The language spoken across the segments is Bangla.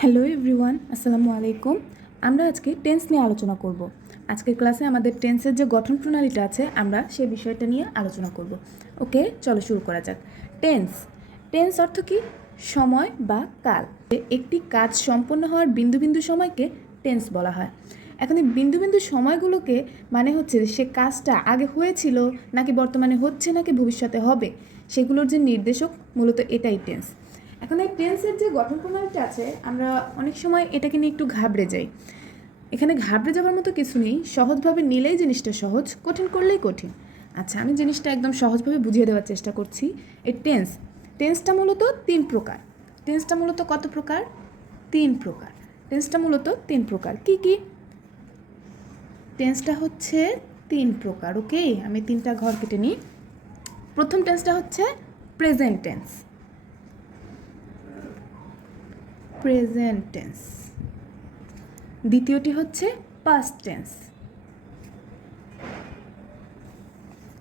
হ্যালো এভরিওয়ান, আসসালামু আলাইকুম। আমরা আজকে টেন্স নিয়ে আলোচনা করব। আজকের ক্লাসে আমাদের টেন্সের যে গঠন প্রণালীটা আছে, আমরা সে বিষয়টা নিয়ে আলোচনা করব। ওকে, চলো শুরু করা যাক। টেন্স টেন্স অর্থ কি? সময় বা কাল। একটি কাজ সম্পন্ন হওয়ার বিন্দু বিন্দু সময়কে টেন্স বলা হয়। এখন এই বিন্দু বিন্দু সময়গুলোকে মানে হচ্ছে সে কাজটা আগে হয়েছিল, নাকি বর্তমানে হচ্ছে, নাকি ভবিষ্যতে হবে, সেগুলোর যে নির্দেশক মূলত এটাই টেন্স এখন এই টেন্সের যে গঠন প্রণালীটা আছে, আমরা অনেক সময় এটাকে নিয়ে একটু ঘাবড়ে যাই। এখানে ঘাবড়ে যাওয়ার মতো কিছু নেই, সহজভাবে নিলেই জিনিসটা সহজ, কঠিন করলেই কঠিন। আচ্ছা আমি জিনিসটা একদম সহজভাবে বুঝিয়ে দেওয়ার চেষ্টা করছি। এই টেন্স, টেন্সটা মূলত তিন প্রকার। টেন্সটা মূলত কত প্রকার? তিন প্রকার। টেন্সটা মূলত তিন প্রকার। কি কি? টেন্সটা হচ্ছে তিন প্রকার, ওকে? আমি তিনটা ঘর কেটে নিই। প্রথম টেন্সটা হচ্ছে প্রেজেন্ট টেন্স। Present tense. দ্বিতীয়টি হচ্ছে পাস্ট টেন্স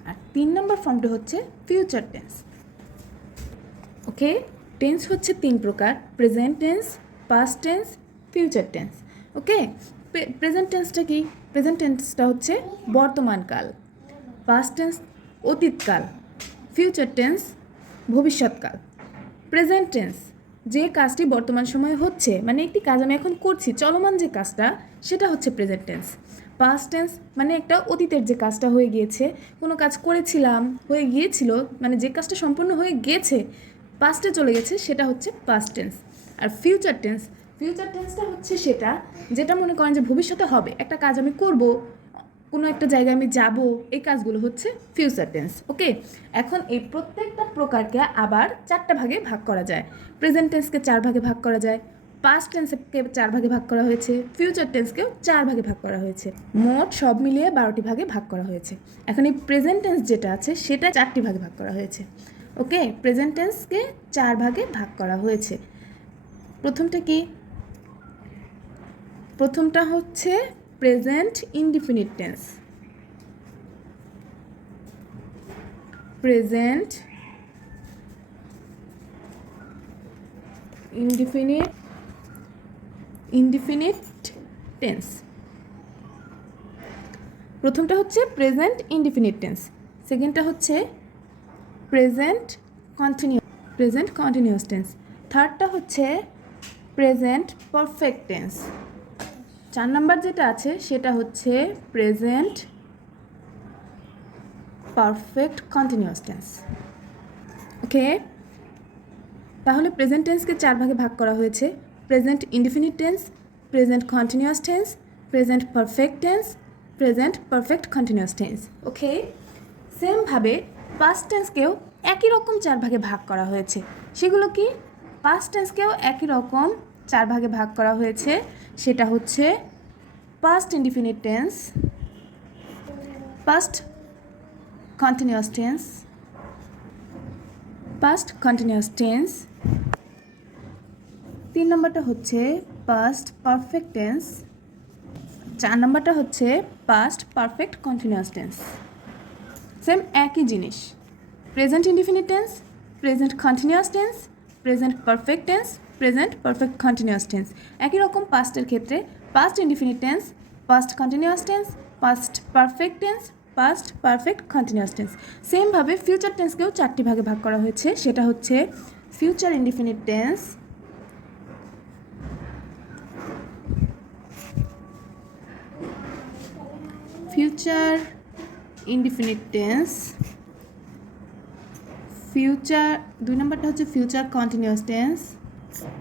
আর তিন নম্বর ফর্মটি হচ্ছে ফিউচার টেন্স ওকে? টেন্স হচ্ছে তিন প্রকার। Present tense past tense future tense okay? Present টেন্সটা কি? প্রেজেন্ট টেন্সটা হচ্ছে বর্তমানকাল। পাস্ট টেন্স অতীতকাল। ফিউচার টেন্স ভবিষ্যৎকাল। প্রেজেন্ট টেন্স যে কাজটি বর্তমান সময়ে হচ্ছে মানে একটি কাজ আমি এখন করছি, চলমান যে কাজটা, সেটা হচ্ছে প্রেজেন্ট টেন্স পাস্ট টেন্স মানে একটা অতীতের যে কাজটা হয়ে গিয়েছে, কোনো কাজ করেছিলাম, হয়ে গিয়েছিল মানে যে কাজটা সম্পূর্ণ হয়ে গিয়েছে পাস্টে চলে গেছে, সেটা হচ্ছে পাস্ট টেন্স আর ফিউচার টেন্স ফিউচার টেন্সটা হচ্ছে সেটা, যেটা মনে করেন যে ভবিষ্যতে হবে। একটা কাজ আমি করব কোনো একটা জায়গায় আমি যাব, এই কাজগুলো হচ্ছে ফিউচার টেন্স ওকে এখন এই প্রত্যেকটা প্রকারকে আবার চারটা ভাগে ভাগ করা যায়। প্রেজেন্ট টেন্সকে চার ভাগে ভাগ করা যায় পাস্ট টেন্সকে চার ভাগে ভাগ করা হয়েছে ফিউচার টেন্সকেও চার ভাগে ভাগ করা হয়েছে, মোট সব মিলিয়ে বারোটি ভাগে ভাগ করা হয়েছে। এখন এই প্রেজেন্ট টেন্স যেটা আছে, সেটা চারটি ভাগে ভাগ করা হয়েছে ওকে প্রেজেন্ট টেন্সকে চার ভাগে ভাগ করা হয়েছে। প্রথমটা কি? প্রথমটা হচ্ছে present indefinite tense present indefinite indefinite tense প্রথমটা হচ্ছে প্রেজেন্ট ইনডিফিনিট টেন্স সেকেন্ডটা হচ্ছে present continue present continuous tense থার্ডটা হচ্ছে প্রেজেন্ট পারফেক্ট টেন্স চার নাম্বার যেটা আছে, সেটা হচ্ছে present perfect continuous tense okay তাহলে প্রেজেন্ট টেন্সকে চার ভাগে ভাগ করা হয়েছে। Present indefinite tense present continuous tense present perfect tense present perfect continuous tense okay সেমভাবে পাস্ট টেন্সকেও একই রকম চার ভাগে ভাগ করা হয়েছে। সেগুলো কি? পাস্ট টেন্সকেও একই রকম চার ভাগে ভাগ করা হয়েছে। সেটা হচ্ছে past indefinite tense past continuous tense past continuous tense তিন নম্বরটা হচ্ছে পাস্ট পারফেক্ট টেন্স চার নম্বরটা হচ্ছে past perfect continuous tense same একই জিনিস present indefinite tense present continuous tense present perfect tense present perfect continuous tense একই রকম পাস্টের ক্ষেত্রে past indefinite tense past continuous tense past perfect tense past perfect continuous tense সেমভাবে ফিউচার টেন্সকেও চারটি ভাগে ভাগ করা হয়েছে। সেটা হচ্ছে future indefinite tense future indefinite tense future দুই নম্বরটা হচ্ছে ফিউচার কন্টিনিউয়াস টেন্স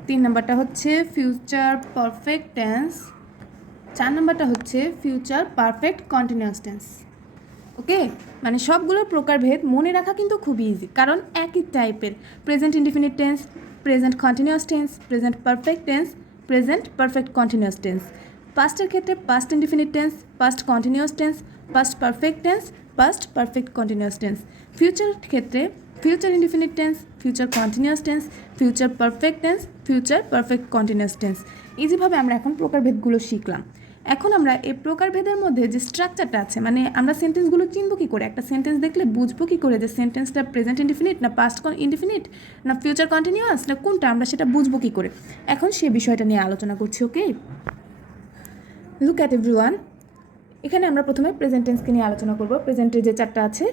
তিন নম্বরটা হচ্ছে ফিউচার পারফেক্ট টেন্স চার নম্বরটা হচ্ছে future perfect continuous tense okay? মানে সবগুলোর প্রকারভেদ মনে রাখা কিন্তু খুবই ইজি কারণ একই টাইপের present indefinite tense present continuous tense present perfect tense present perfect continuous tense পাস্টের ক্ষেত্রে past indefinite tense past continuous tense past perfect tense past perfect continuous tense future ক্ষেত্রে future indefinite tense future continuous tense future perfect tense future perfect continuous tense ইজিভাবে আমরা এখন প্রকারভেদগুলো শিখলাম। এখন আমরা এই প্রকারভেদের মধ্যে যে স্ট্রাকচারটা আছে মানে আমরা সেন্টেন্সগুলো চিনবো কী করে? একটা সেন্টেন্স দেখলে বুঝব কী করে যে সেন্টেন্সটা প্রেজেন্ট ইনডিফিনিট না পাস্ট ইনডিফিনিট না ফিউচার কন্টিনিউয়াস না কোনটা? আমরা সেটা বুঝব কী করে? এখন সে বিষয়টা নিয়ে আলোচনা করছি, ওকে? লুক অ্যাট এভরিওয়ান এখানে আমরা প্রথমে প্রেজেন্ট টেন্সকে নিয়ে আলোচনা করব। প্রেজেন্টের যে চারটা আছে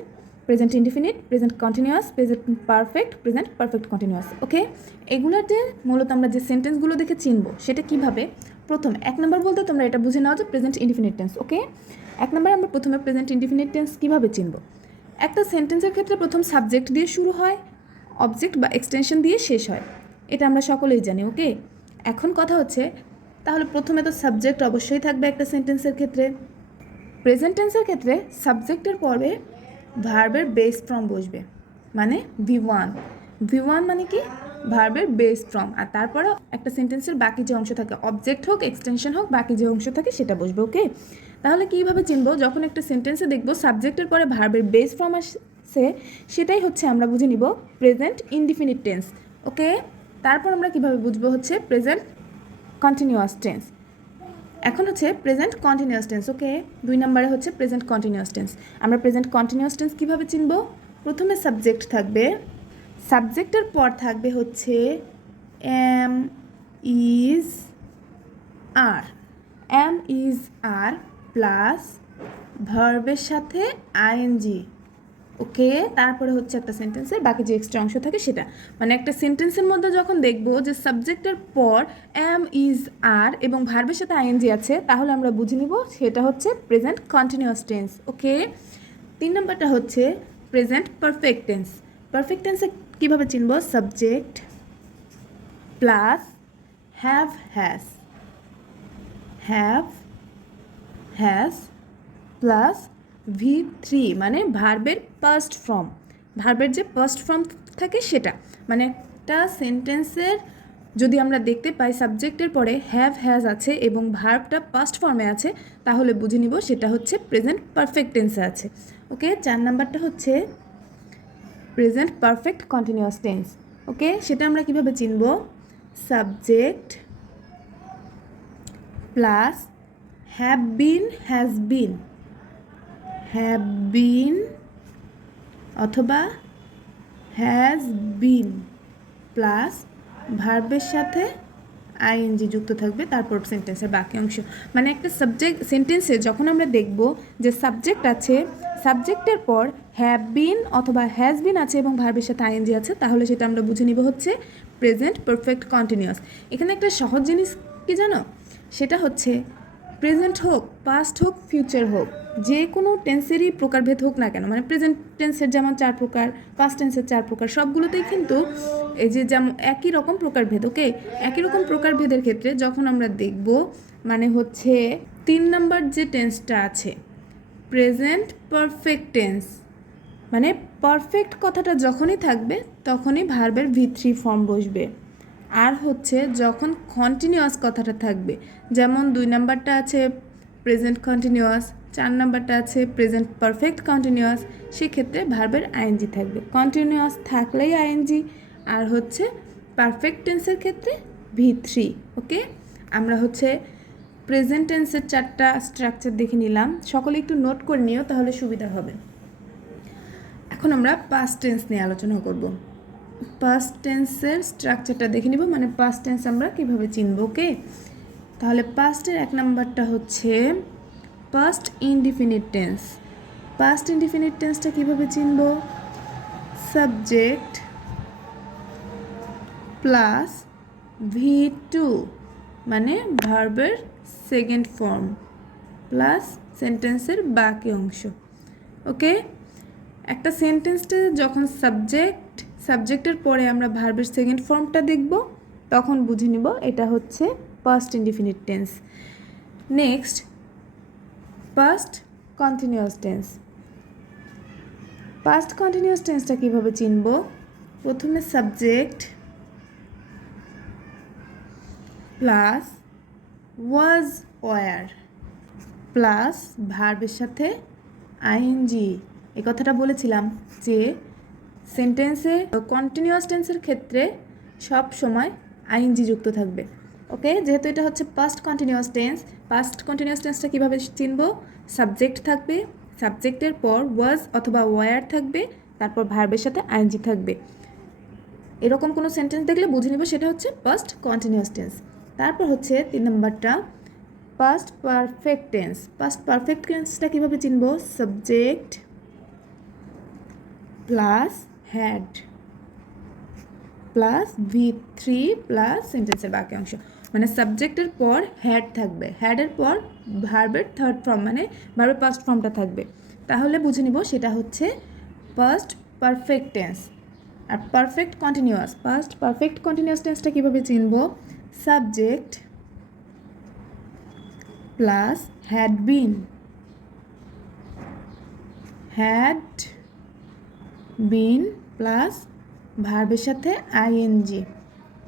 present indefinite present continuous present perfect present perfect continuous okay এগুলোতে মূলত আমরা যে সেন্টেন্সগুলো দেখে চিনব, সেটা কীভাবে? প্রথম, এক নম্বর বলতে তোমরা এটা বুঝে নাও যে প্রেজেন্ট ইনডিফিনিট টেন্স ওকে এক নম্বরে আমরা প্রথমে প্রেজেন্ট ইনডিফিনিট টেন্স কীভাবে চিনব? একটা সেন্টেন্সের ক্ষেত্রে প্রথম সাবজেক্ট দিয়ে শুরু হয় অবজেক্ট বা এক্সটেনশন দিয়ে শেষ হয়, এটা আমরা সকলেই জানি ওকে এখন কথা হচ্ছে, তাহলে প্রথমে তো সাবজেক্ট অবশ্যই থাকবে একটা সেন্টেন্সের ক্ষেত্রে। প্রেজেন্ট টেন্সের ক্ষেত্রে সাবজেক্টের পরে ভার্বের বেস ফর্ম বসবে। মানে ভি ওয়ান ভি ওয়ান মানে কি? ভার্বের বেস ফর্ম আর তারপরে একটা সেন্টেন্সের বাকি যে অংশ থাকে অবজেক্ট হোক এক্সটেনশন হোক, বাকি যে অংশ থাকে, সেটা বসবে ওকে তাহলে কীভাবে চিনবো? যখন একটা সেন্টেন্সে দেখব সাবজেক্টের পরে ভার্বের বেস ফর্ম আসছে, সেটাই হচ্ছে আমরা বুঝে নিব প্রেজেন্ট ইনডিফিনিট টেন্স ওকে তারপর আমরা কীভাবে বুঝব হচ্ছে প্রেজেন্ট কন্টিনিউয়াস টেন্স এখন হচ্ছে প্রেজেন্ট কন্টিনিউয়াস টেন্স ওকে দুই নম্বরে হচ্ছে প্রেজেন্ট কন্টিনিউয়াস টেন্স আমরা প্রেজেন্ট কন্টিনিউয়াস টেন্স কীভাবে চিনব? প্রথমে সাবজেক্ট থাকবে। সাবজেক্টের পর থাকবে হচ্ছে am is are am is are plus ভার্বের সাথে আইএনজি ওকে, তারপরে হচ্ছে একটা সেন্টেন্সের বাকি যে এক্সট্রা অংশ থাকে সেটা। মানে একটা সেন্টেন্সের মধ্যে যখন দেখব যে সাবজেক্টের পর এম ইজ আর এবং ভার্বের সাথে আইএনজি আছে, তাহলে আমরা বুঝে নিব সেটা হচ্ছে প্রেজেন্ট কন্টিনিউয়াস টেন্স ওকে? তিন নম্বরটা হচ্ছে প্রেজেন্ট পারফেক্ট টেন্স পারফেক্ট টেন্সে কীভাবে চিনব? Subject plus have has have has plus V three মানে ভার্বের পাস্ট ফর্ম ভার্বের যে পাস্ট ফর্ম থাকে সেটা। মানে একটা সেন্টেন্সের যদি আমরা দেখতে পাই সাবজেক্টের পরে হ্যাভ হ্যাজ আছে এবং ভার্বটা পাস্ট ফর্মে আছে, তাহলে বুঝে নিব সেটা হচ্ছে প্রেজেন্ট পারফেক্ট টেন্সে আছে। ওকে, চার নাম্বারটা হচ্ছে present perfect continuous tense okay, সেটা আমরা কীভাবে চিনব? Subject plus have been has been have been অথবা হ্যাজ বিন প্লাস ভার্বের সাথে আইএনজি যুক্ত থাকবে, তারপর সেন্টেন্সের বাকি অংশ। মানে একটা সাবজেক্ট সেন্টেন্সে যখন আমরা দেখব যে সাবজেক্ট আছে সাবজেক্টের পর হ্যাভ বিন অথবা হ্যাজ বিন আছে এবং ভার্বের সাথে আইএনজি আছে, তাহলে সেটা আমরা বুঝে নিব হচ্ছে প্রেজেন্ট পারফেক্ট কন্টিনিউয়াস এখানে একটা সহজ জিনিস কি জানো? সেটা হচ্ছে প্রেজেন্ট হোক পাস্ট হোক ফিউচার হোক। যে কোনো টেন্সেরই প্রকারভেদ হোক না কেন মানে প্রেজেন্ট টেন্সের যেমন চার প্রকার পাস্ট টেন্সের চার প্রকার, সবগুলোতেই কিন্তু এই যে যেমন একই রকম প্রকারভেদ ওকে একই রকম প্রকারভেদের ক্ষেত্রে যখন আমরা দেখব মানে হচ্ছে তিন নাম্বার যে টেন্সটা আছে প্রেজেন্ট পারফেক্ট টেন্স মানে পারফেক্ট কথাটা যখনই থাকবে, তখনই ভার্বের ভি থ্রি ফর্ম বসবে। আর হচ্ছে যখন কন্টিনিউয়াস কথাটা থাকবে, যেমন দুই নাম্বারটা আছে প্রেজেন্ট কন্টিনিউয়াস চার নাম্বারটা আছে প্রেজেন্ট পারফেক্ট কন্টিনিউয়াস সেক্ষেত্রে ভার্বের আইএনজি থাকবে। কন্টিনিউয়াস থাকলেই আইএনজি আর হচ্ছে পারফেক্ট টেন্সের ক্ষেত্রে ভি থ্রি ওকে আমরা হচ্ছে প্রেজেন্ট টেন্সের চারটা স্ট্রাকচার দেখে নিলাম। সকলে একটু নোট করে নিও, তাহলে সুবিধা হবে। এখন আমরা পাস্ট টেন্স নিয়ে আলোচনা করব। পাস্ট টেন্সের স্ট্রাকচারটা দেখে নিব মানে পাস্ট টেন্স আমরা কীভাবে চিনব ওকে তাহলে পাস্টের এক নাম্বারটা হচ্ছে past indefinite tense past indefinite টেন্সটা কীভাবে চিনব? সাবজেক্ট প্লাস ভি টু মানে ভার্বের সেকেন্ড ফর্ম প্লাস সেন্টেন্সের বাকি অংশ। ওকে একটা সেন্টেন্সটা যখন সাবজেক্ট সাবজেক্টের পরে আমরা ভার্বের সেকেন্ড ফর্মটা দেখব, তখন বুঝে নিব এটা হচ্ছে past indefinite tense next past continuous tense past continuous টেন্সটা কীভাবে চিনব? প্রথমে subject plus was were plus ভার্বের সাথে আইএনজি এই কথাটা বলেছিলাম যে সেন্টেন্সে কন্টিনিউয়াস টেন্সের ক্ষেত্রে সব সময় আইএনজি যুক্ত থাকবে। ওকে যেহেতু এটা হচ্ছে past continuous tense past continuous টেন্সটা কীভাবে চিনবো? সাবজেক্ট থাকবে সাবজেক্টের পর ওয়াজ অথবা ওয়ার থাকবে, তারপর ভার্বের সাথে আইনজি থাকবে। এরকম কোনো সেন্টেন্স দেখলে বুঝে নিব, সেটা হচ্ছে পাস্ট কন্টিনিউয়াস টেন্স তারপর হচ্ছে তিন নম্বরটা past perfect tense past perfect টেন্সটা কীভাবে চিনব? Subject plus had plus V three plus সেন্টেন্সের বাকি অংশ মানে সাবজেক্টের পর হ্যাড থাকবে। হ্যাডের পর ভার্বের থার্ড ফর্ম মানে ভার্বের পাস্ট ফর্মটা থাকবে। তাহলে বুঝে নিব সেটা হচ্ছে পাস্ট পারফেক্ট টেন্স আর perfect continuous past perfect continuous টেন্সটা কীভাবে চিনব? Subject plus had been had been plus ভার্বের সাথে আইএনজি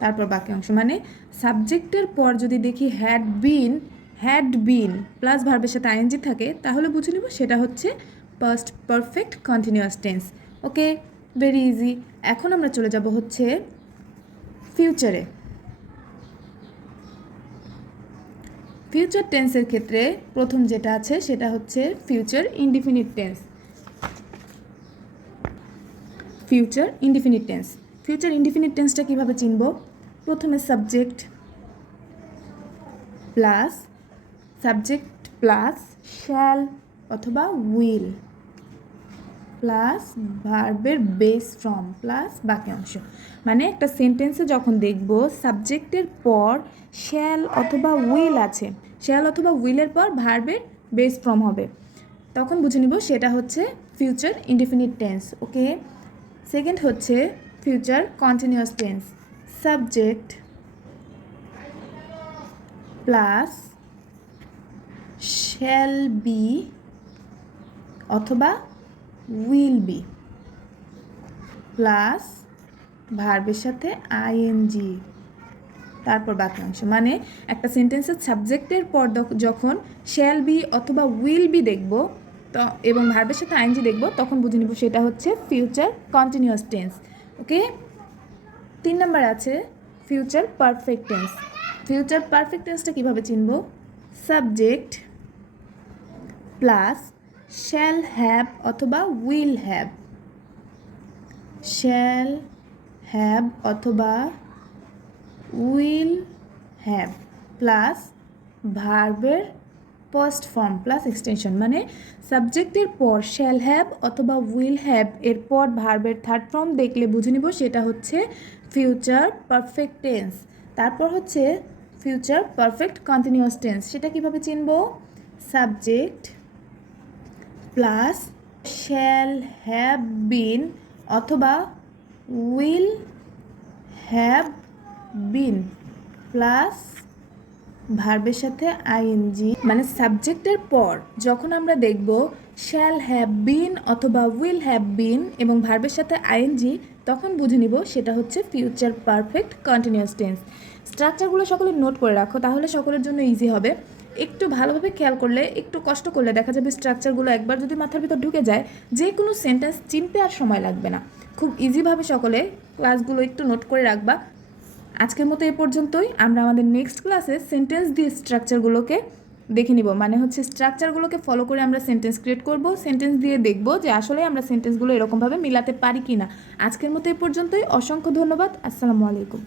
তারপর বাকি অংশ। মানে সাবজেক্টের পর যদি দেখি had been had been plus ভার্বের সাথে আইএনজি থাকে, তাহলে বুঝে নিব সেটা হচ্ছে past perfect continuous tense okay very easy এখন আমরা চলে যাব হচ্ছে ফিউচারে ফিউচার টেন্সের ক্ষেত্রে প্রথম যেটা আছে, সেটা হচ্ছে future indefinite tense future indefinite tense future indefinite টেন্সটা কীভাবে চিনব? প্রথমে subject plus subject plus shall অথবা উইল প্লাস ভার্বের বেস ফ্রম প্লাস বাকি অংশ। মানে একটা সেন্টেন্সে যখন দেখব সাবজেক্টের পর শ্যাল অথবা উইল আছে। শ্যাল অথবা উইলের পর ভার্বের বেস ফ্রম হবে। তখন বুঝে নিব সেটা হচ্ছে future indefinite tense okay second হচ্ছে future continuous tense subject plus shall be অথবা উইল বি প্লাস ভার্বের সাথে আইএনজি তারপর বাকি অংশ। মানে একটা সেন্টেন্সের সাবজেক্টের পর যখন শ্যাল বি অথবা উইল বি দেখব, তো এবং ভার্বের সাথে আইএনজি দেখব, তখন বুঝে নিব সেটা হচ্ছে ফিউচার কন্টিনিউয়াস টেন্স। ওকে? তিন নম্বর আছে future perfect tense future perfect টেন্সটা কীভাবে চিনব? সাবজেক্ট প্লাস শ্যাল হ্যাভ অথবা উইল হ্যাভ শ্যাল হ্যাভ অথবা উইল হ্যাভ প্লাস ভার্বের ফার্স্ট ফর্ম প্লাস এক্সটেনশন মানে সাবজেক্টের পর শ্যাল হ্যাভ অথবা উইল হ্যাভ এরপর ভার্বের থার্ড ফর্ম দেখলে বুঝে নিব সেটা হচ্ছে ফিউচার পারফেক্ট টেন্স তারপর হচ্ছে ফিউচার পারফেক্ট কন্টিনিউয়াস টেন্স সেটা কীভাবে চিনব? Subject plus shall have been অথবা উইল হ্যাভ বিন প্লাস ভার্বের সাথে আইএনজি মানে সাবজেক্টের পর যখন আমরা দেখব শ্যাল হ্যাভ বিন অথবা উইল হ্যাভ বিন এবং ভার্বের সাথে আইএনজি তখন বুঝে নিব সেটা হচ্ছে ফিউচার পারফেক্ট কন্টিনিউয়াস টেন্স স্ট্রাকচারগুলো সকলে নোট করে রাখো, তাহলে সকলের জন্য ইজি হবে। একটু ভালোভাবে খেয়াল করলে, একটু কষ্ট করলে দেখা যাবে স্ট্রাকচারগুলো একবার যদি মাথার ভিতর ঢুকে যায় যে কোনো সেন্টেন্স চিনতে আর সময় লাগবে না। খুব ইজিভাবে সকলে ক্লাসগুলো একটু নোট করে রাখবা। আজকের মতো এ পর্যন্তই। আমরা আমাদের নেক্সট ক্লাসে সেন্টেন্স দিয়ে স্ট্রাকচারগুলোকে দেখে নিব। মানে হচ্ছে স্ট্রাকচারগুলোকে ফলো করে আমরা সেন্টেন্স ক্রিয়েট করব সেন্টেন্স দিয়ে দেখব যে আসলে আমরা সেন্টেন্সগুলো এরকমভাবে মিলাতে পারি কি না আজকের মতো এ পর্যন্তই। অসংখ্য ধন্যবাদ। আসসালামু আলাইকুম।